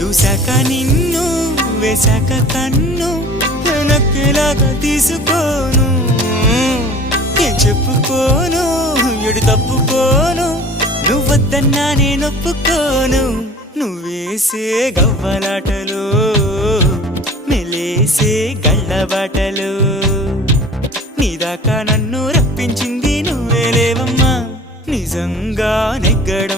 చూశాక నిన్ను వేశాక కన్ను నక్కేలాగా తీసుకోను ఏం చెప్పుకోను ఎడు తప్పుకోను నువ్వద్దన్నా నేనొప్పుకోను నువ్వేసే గవ్వలాటలు మెలేసే గళ్ళబాటలు నీదాకా నన్ను రప్పించింది నువ్వేలేవమ్మా నిజంగా నెగ్గడ